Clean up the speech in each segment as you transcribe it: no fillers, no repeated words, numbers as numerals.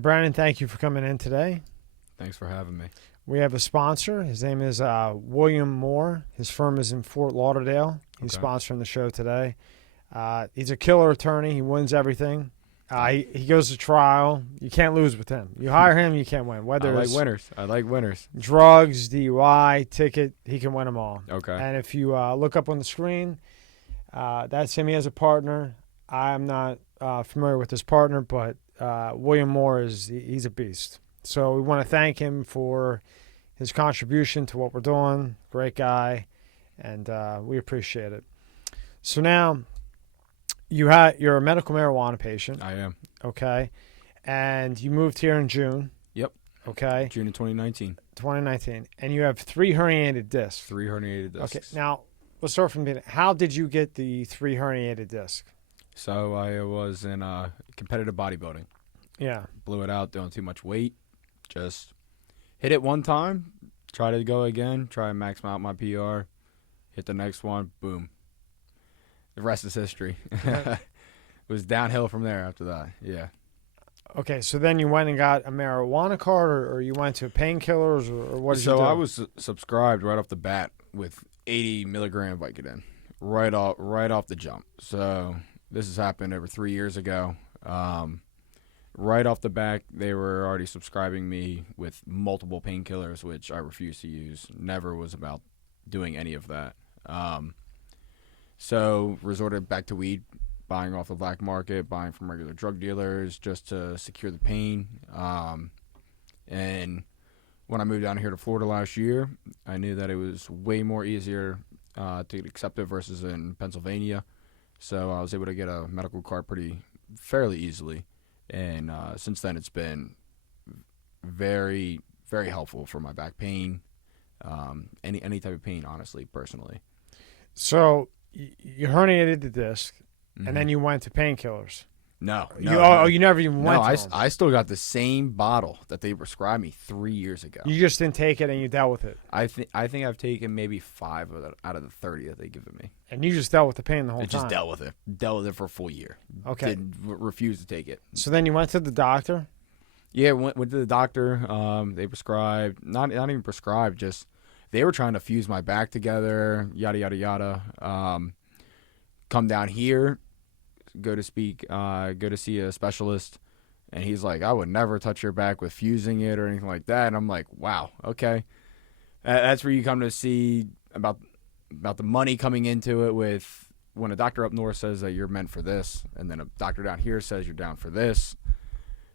Brandon, thank you for coming in today. Thanks for having me. We have a sponsor. His name is William Moore. His firm is in Fort Lauderdale. He's sponsoring the show today. He's a killer attorney. He wins everything. He goes to trial. You can't lose with him. You hire him, you can't win. Whether I it's like winners. drugs, DUI, ticket, he can win them all. Okay. And if you look up on the screen, that's him. He has a partner. I'm not familiar with his partner, but William Moore he's a beast. So we want to thank him for his contribution to what we're doing. Great guy, and we appreciate it. So now you're a medical marijuana patient. I am. Okay. And you moved here in June. Yep. Okay. June of 2019. 2019. And you have 3 herniated discs. 3 herniated discs. Okay. Now, let's start from the beginning. How did you get the 3 herniated discs? So I was in competitive bodybuilding. Yeah. Blew it out, doing too much weight. Just hit it one time, try to go again, try and max out my PR, hit the next one, boom. The rest is history. It was downhill from there after that, yeah. Okay, so then you went and got a marijuana card, or you went to Painkillers, or what did you do? So I was subscribed right off the bat with 80 milligram Vicodin, right off the jump. So this has happened over 3 years ago. Right off the back, they were already subscribing me with multiple painkillers, which I refused to use. Never was about doing any of that. So resorted back to weed, buying off the black market, buying from regular drug dealers just to secure the pain. And when I moved down here to Florida last year, I knew that it was way more easier to get accepted versus in Pennsylvania. So I was able to get a medical card fairly easily. And since then, it's been very, very helpful for my back pain, any type of pain, honestly, personally. So you herniated the disc, and then you went to Painkillers. No. You never even went to them. I still got the same bottle that they prescribed me 3 years ago. You just didn't take it, and you dealt with it. I think I've taken maybe 5 out of the 30 that they've given me. And you just dealt with the pain the whole time. Just dealt with it. Dealt with it for a full year. Okay. Refused to take it. So then you went to the doctor? Yeah, went to the doctor. They prescribed, not even prescribed, just they were trying to fuse my back together, yada, yada, yada. Come down here, go to see a specialist, and he's like, I would never touch your back with fusing it or anything like that. And I'm like, wow, okay. That's where you come to see about the money coming into it, with when a doctor up north says that you're meant for this, and then a doctor down here says you're down for this.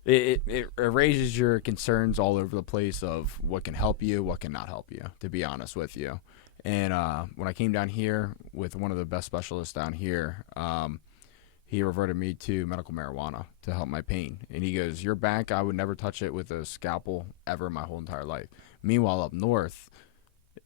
It raises your concerns all over the place of what can help you, what cannot help you, to be honest with you. And when I came down here with one of the best specialists down here, he reverted me to medical marijuana to help my pain. And he goes, your back, I would never touch it with a scalpel ever in my whole entire life. Meanwhile, up north,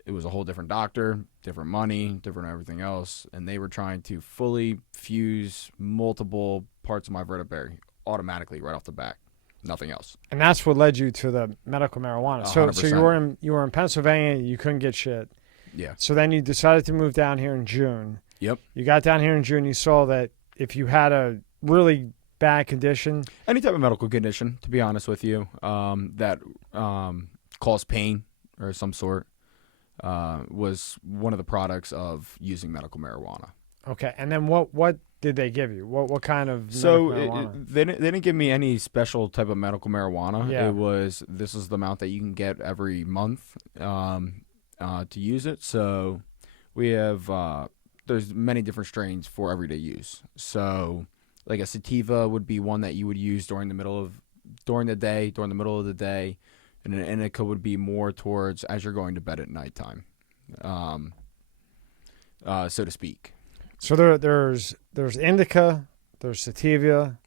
it was a whole different doctor, different money, different everything else. And they were trying to fully fuse multiple parts of my vertebrae automatically right off the back. Nothing else. And that's what led you to the medical marijuana. So 100%. you were in Pennsylvania, you couldn't get shit. Yeah. So then you decided to move down here in June. Yep. You got down here in June, you saw that if you had a really bad condition, any type of medical condition, to be honest with you, that caused pain or some sort, was one of the products of using medical marijuana. Okay. And then what did they give you? What kind of So marijuana? they didn't give me any special type of medical marijuana. Yeah. This is the amount that you can get every month to use it. So we have there's many different strains for everyday use. So like a sativa would be one that you would use during the middle of the day, and an indica would be more towards as you're going to bed at nighttime, so to speak. So there's indica, there's sativa,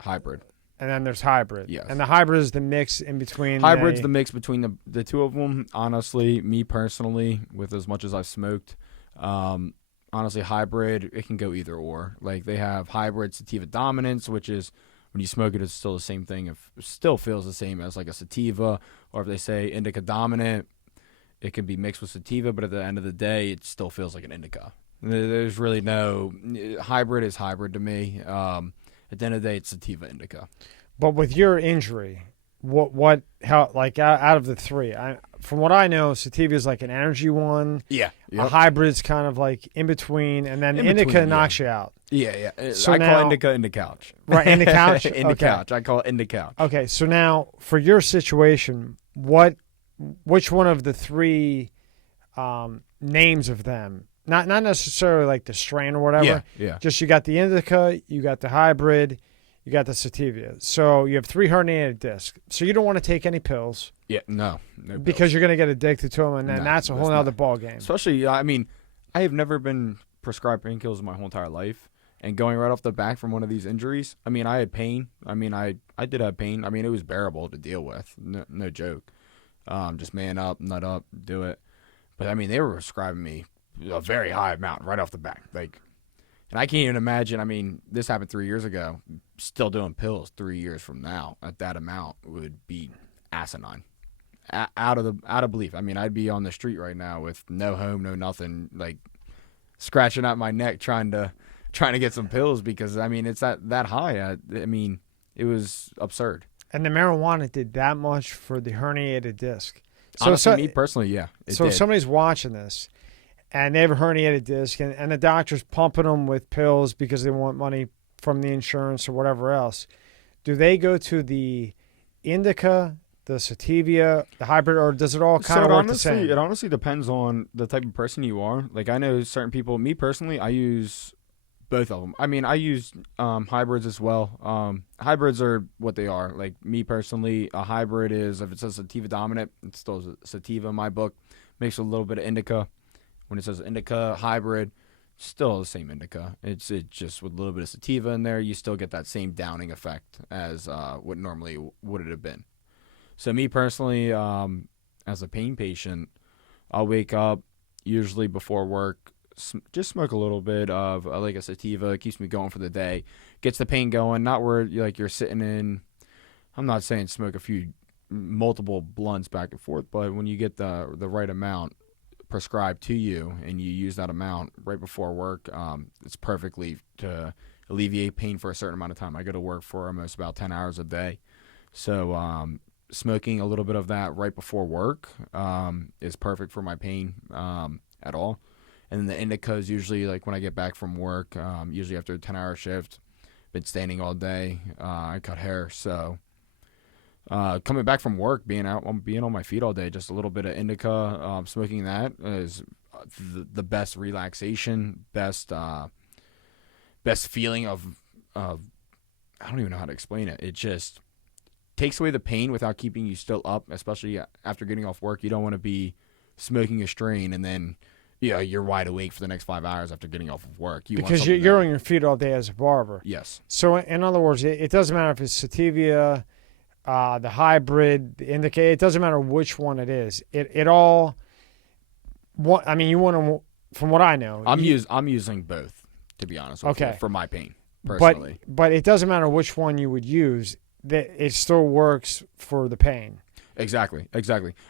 Hybrid. and then there's hybrid. Yes. And the hybrid is the mix in between. Hybrid's the mix between the two of them. Honestly, me personally, with as much as I've smoked, honestly, hybrid, it can go either or. Like, they have hybrid sativa dominance, which is when you smoke it, it's still the same thing. It still feels the same as like a sativa. Or if they say indica dominant, it can be mixed with sativa, but at the end of the day, it still feels like an indica. There's really no hybrid is hybrid to me. At the end of the day, it's sativa indica. But with your injury, how, like, out of the three, from what I know, sativa is like an energy one. Yeah. A Yep. hybrid's kind of like in between, and then In indica between, yeah. knocks you out. Yeah. So I now- call indica in the couch. Right, in the couch? In the Okay. couch. I call it in the couch. Okay, so now for your situation, which one of the three names of them? Not necessarily like the strain or whatever. Yeah. Just you got the indica, you got the hybrid, you got the sativa. So you have 3 herniated discs. So you don't want to take any pills Yeah. No because you're going to get addicted to them, and then No, that's a whole that's other not. ball game. Especially, I mean, I have never been prescribed painkillers my whole entire life. And going right off the back from one of these injuries, I mean, I had pain. I mean, I did have pain. I mean, it was bearable to deal with. No joke. Just man up, nut up, do it. But, I mean, they were prescribing me a very high amount right off the back. Like, and I can't even imagine. I mean, this happened 3 years ago. Still doing pills 3 years from now at that amount would be asinine. Out of belief. I mean, I'd be on the street right now with no home, no nothing, like scratching out my neck trying to get some pills because I mean it's that high. I mean, it was absurd. And the marijuana did that much for the herniated disc. Honestly, me personally, yeah. So if somebody's watching this and they have a herniated disc and the doctor's pumping them with pills because they want money from the insurance or whatever else, do they go to the indica, the sativa, the hybrid, or does it all kind of work the same? It honestly depends on the type of person you are. Like I know certain people. Me personally, I use both of them. I mean, I use hybrids as well. Hybrids are what they are. Like me personally, a hybrid is if it says sativa dominant, it's still sativa in my book. Mixed with a little bit of indica. When it says indica hybrid, still the same indica. It's just with a little bit of sativa in there, you still get that same downing effect as what normally would it have been. So me personally, as a pain patient, I'll wake up usually before work, just smoke a little bit of like a sativa. It keeps me going for the day, gets the pain going. Not where you're sitting in. I'm not saying smoke multiple blunts back and forth, but when you get the right amount prescribed to you and you use that amount right before work, it's perfectly to alleviate pain for a certain amount of time. I go to work for almost about 10 hours a day, so smoking a little bit of that right before work is perfect for my pain at all. And then the indica is usually like when I get back from work, usually after a 10-hour shift, been standing all day, I cut hair, so coming back from work, being on my feet all day, just a little bit of indica, smoking that is the best relaxation, best feeling of I don't even know how to explain it. It just takes away the pain without keeping you still up, especially after getting off work. You don't want to be smoking a strain and then you're wide awake for the next 5 hours after getting off of work. Because you're on your feet all day as a barber. Yes. So in other words, it doesn't matter if it's sativa, the hybrid, the indica. It doesn't matter which one it is. It all. I mean, you want to. From what I know, I'm using both, to be honest with you, for my pain personally. But it doesn't matter which one you would use. That it still works for the pain. Exactly.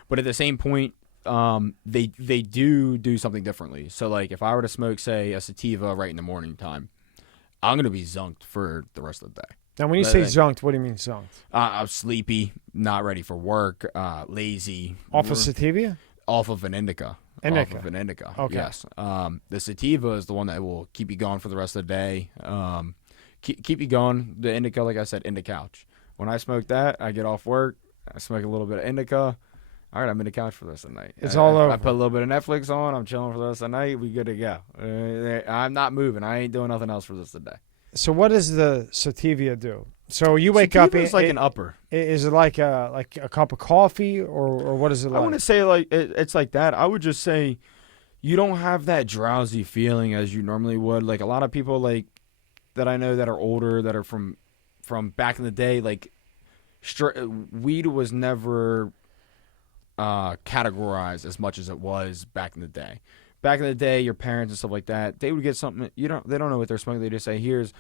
But at the same point, they do something differently. So like if I were to smoke, say, a sativa right in the morning time, I'm gonna be zonked for the rest of the day. Now, when you say zonked, what do you mean zonked? I'm sleepy, not ready for work, lazy. Off of sativa? Off of an indica. Indica. Off of an indica. Okay. Yes. The sativa is the one that will keep you going for the rest of the day. Keep you going. The indica, like I said, in the couch. When I smoke that, I get off work, I smoke a little bit of indica. All right, I'm in the couch for the rest of the night. It's all over. I put a little bit of Netflix on. I'm chilling for the rest of the night. We good to go. I'm not moving. I ain't doing nothing else for the rest of the day. So what does the sativa do? So you wake up. It's like an upper. Is it like a cup of coffee or what is it like? I wouldn't say like it's like that. I would just say you don't have that drowsy feeling as you normally would. Like a lot of people like that I know that are older that are from back in the day. Like weed was never categorized as much as it was back in the day. Back in the day, your parents and stuff like that, they would get something. They don't know what they're smoking. They just say, "Here's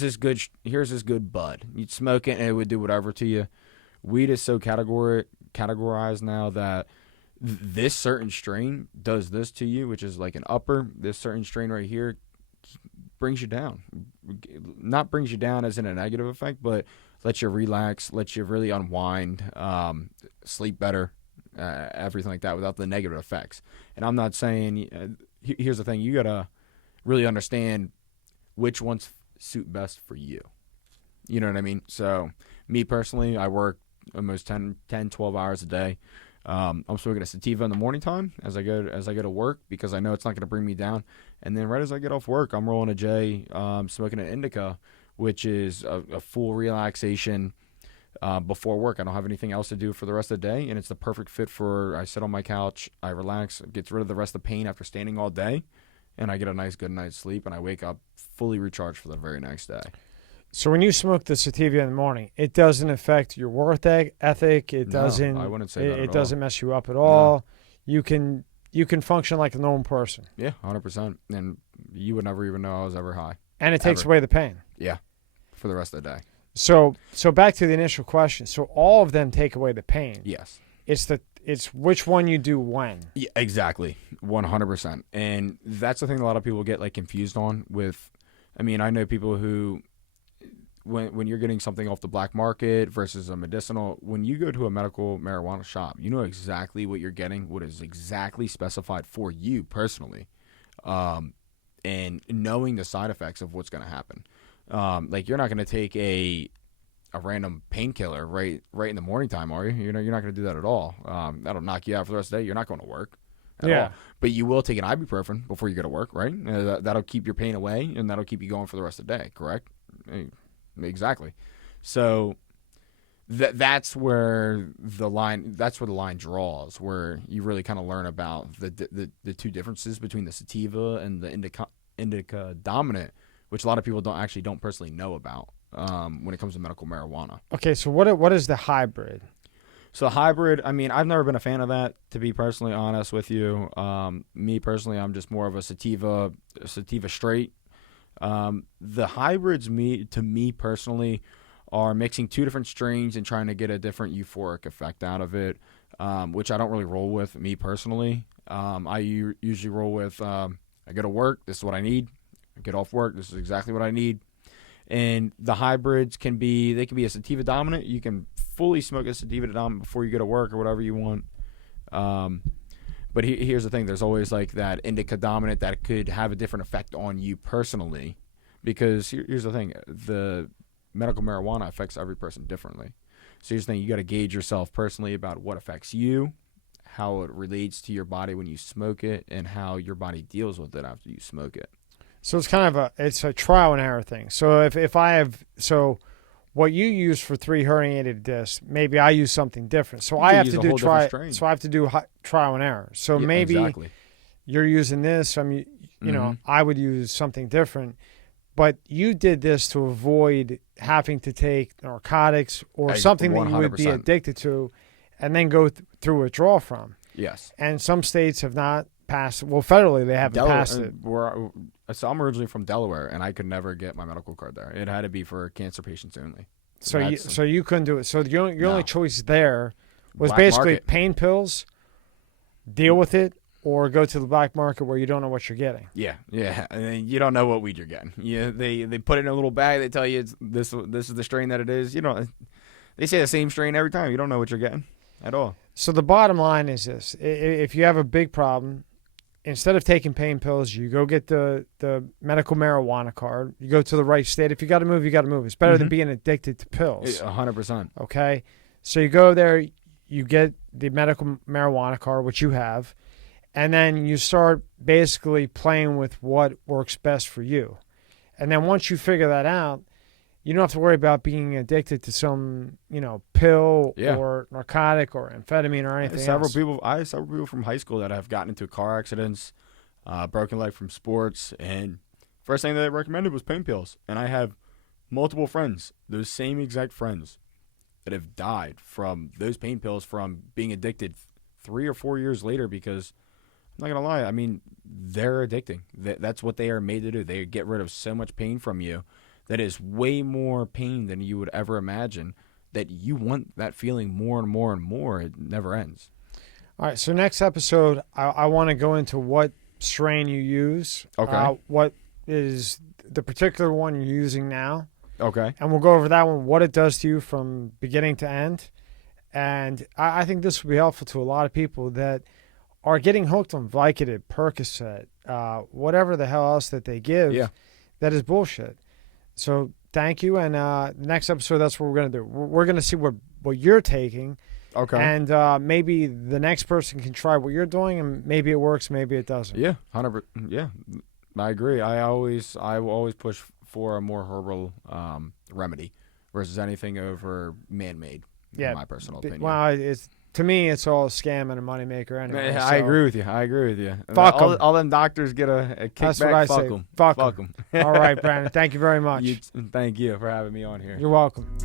this good bud." You'd smoke it, and it would do whatever to you. Weed is so categorized now that this certain strain does this to you, which is like an upper. This certain strain right here brings you down. Not brings you down as in a negative effect, but lets you relax, lets you really unwind, sleep better, everything like that without the negative effects. And I'm not saying, here's the thing, you got to really understand which ones suit best for you. You know what I mean? So me personally, I work almost 10, 12 hours a day. I'm smoking a sativa in the morning time as I go to work because I know it's not going to bring me down. And then right as I get off work, I'm rolling a J, smoking an indica, which is a full relaxation before work. I don't have anything else to do for the rest of the day, and it's the perfect fit for I sit on my couch, I relax, it gets rid of the rest of the pain after standing all day, and I get a nice good night's sleep, and I wake up fully recharged for the very next day. So when you smoke the sativa in the morning, it doesn't affect your work ethic. It doesn't. I wouldn't say that at it all. doesn't mess you up at all. No. You can function like a normal person. Yeah, 100%. And you would never even know I was ever high. And it takes away the pain. Yeah, for the rest of the day. So back to the initial question. So all of them take away the pain. Yes. It's which one you do when. Yeah, exactly, 100%. And that's the thing a lot of people get like confused on with. I mean, I know people who. When you're getting something off the black market versus a medicinal, when you go to a medical marijuana shop, you know exactly what you're getting, what is exactly specified for you personally, and knowing the side effects of what's going to happen. Like you're not going to take a random painkiller right in the morning time, are you? You're not going to do that at all. That'll knock you out for the rest of the day. You're not going to work at all. But you will take an ibuprofen before you go to work, right? That'll keep your pain away, and that'll keep you going for the rest of the day, correct? Exactly. So that's where the line draws, where you really kind of learn about the two differences between the sativa and the indica dominant, which a lot of people don't personally know about when it comes to medical marijuana. Okay, so what is the hybrid? So hybrid, I mean, I've never been a fan of that, to be personally honest with you. Me personally, I'm just more of a sativa straight. The hybrids, to me personally, are mixing two different strains and trying to get a different euphoric effect out of it, which I don't really roll with, me personally. I usually roll with, I go to work, this is what I need. I get off work, this is exactly what I need. And the hybrids can be a sativa dominant. You can fully smoke a sativa dominant before you go to work or whatever you want. But here's the thing. There's always like that indica dominant that could have a different effect on you personally, because here's the thing. The medical marijuana affects every person differently. So here's the thing. You got to gauge yourself personally about what affects you, how it relates to your body when you smoke it, and how your body deals with it after you smoke it. So it's kind of a trial and error thing. So if I have, what you use for 3 herniated discs, maybe I use something different. So I have to do So I have to do trial and error. So maybe you're using this. You know, I would use something different. But you did this to avoid having to take narcotics or something 100%. That you would be addicted to, and then go through withdrawal from. Yes. And some states have not passed. Well, federally they haven't passed it. So I'm originally from Delaware, and I could never get my medical card there. It had to be for cancer patients only. So you couldn't do it. So your only choice there was basically pain pills, deal with it, or go to the black market where you don't know what you're getting. Yeah, and then you don't know what weed you're getting. Yeah, they put it in a little bag. They tell you this is the strain that it is. You know, they say the same strain every time. You don't know what you're getting at all. So the bottom line is this: if you have a big problem, instead of taking pain pills, you go get the medical marijuana card. You go to the right state. If you got to move, you got to move. It's better than being addicted to pills. 100%. Okay? So you go there, you get the medical marijuana card, which you have, and then you start basically playing with what works best for you. And then once you figure that out, you don't have to worry about being addicted to some, pill or narcotic or amphetamine or anything else. I have several people from high school that have gotten into car accidents, broken leg from sports, and first thing that they recommended was pain pills. And I have multiple friends, those same exact friends, that have died from those pain pills from being addicted 3 or 4 years later because, I'm not going to lie, I mean, they're addicting. That's what they are made to do. They get rid of so much pain from you that is way more pain than you would ever imagine, that you want that feeling more and more and more. It never ends. All right, so next episode, I want to go into what strain you use. Okay. What is the particular one you're using now. Okay. and we'll go over that one, what it does to you from beginning to end. And I think this will be helpful to a lot of people that are getting hooked on Vicodin, Percocet, whatever the hell else that they give. Yeah. That is bullshit. So thank you. And next episode, that's what we're going to do. We're going to see what you're taking. Okay. And maybe the next person can try what you're doing, and maybe it works, maybe it doesn't. Yeah, 100%. Yeah, I agree. I will always push for a more herbal remedy versus anything over man-made. Yeah, in my personal opinion. Well, to me, it's all a scam and a moneymaker anyway. I agree with you. Fuck 'em. All them doctors get a kickback. That's what I Fuck say. 'em. Fuck Fuck 'em. All right, Brandon. Thank you very much. Thank you for having me on here. You're welcome.